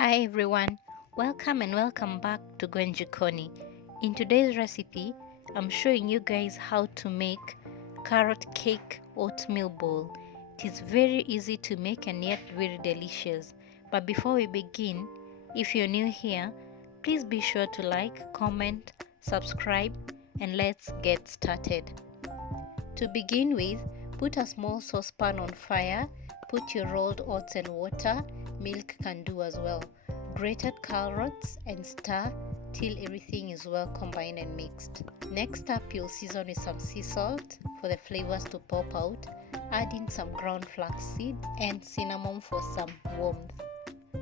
Hi everyone, welcome back to Gwen Jikoni. In today's recipe, I'm showing you guys how to make carrot cake oatmeal bowl. It is very easy to make and yet very delicious. But before we begin, if you're new here, please be sure to like, comment, subscribe, and let's get started. To begin with, put a small saucepan on fire, put your rolled oats and water, milk can do as well. Grated carrots and stir till everything is well combined and mixed. Next up, you'll season with some sea salt for the flavors to pop out. Add in some ground flaxseed and cinnamon for some warmth.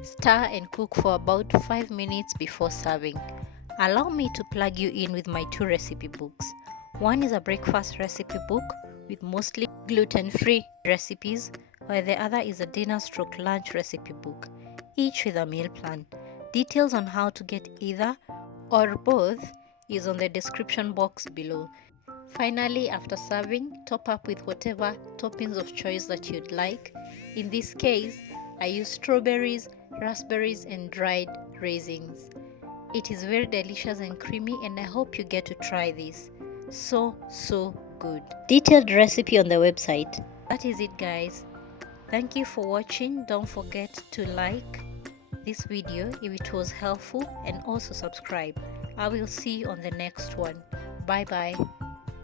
Stir and cook for about 5 minutes before serving. Allow me to plug you in with my two recipe books. One is a breakfast recipe book with mostly gluten-free recipes, while the other is a dinner/lunch recipe book, each with a meal plan. Details on how to get either or both is on the description box below. Finally, after serving, top up with whatever toppings of choice that you'd like. In this case, I use strawberries, raspberries, and dried raisins. It is very delicious and creamy, and I hope you get to try this. So good. Detailed recipe on the website. That is it, guys. Thank you for watching. Don't forget to like this video if it was helpful and also subscribe. I will see you on the next one. Bye bye.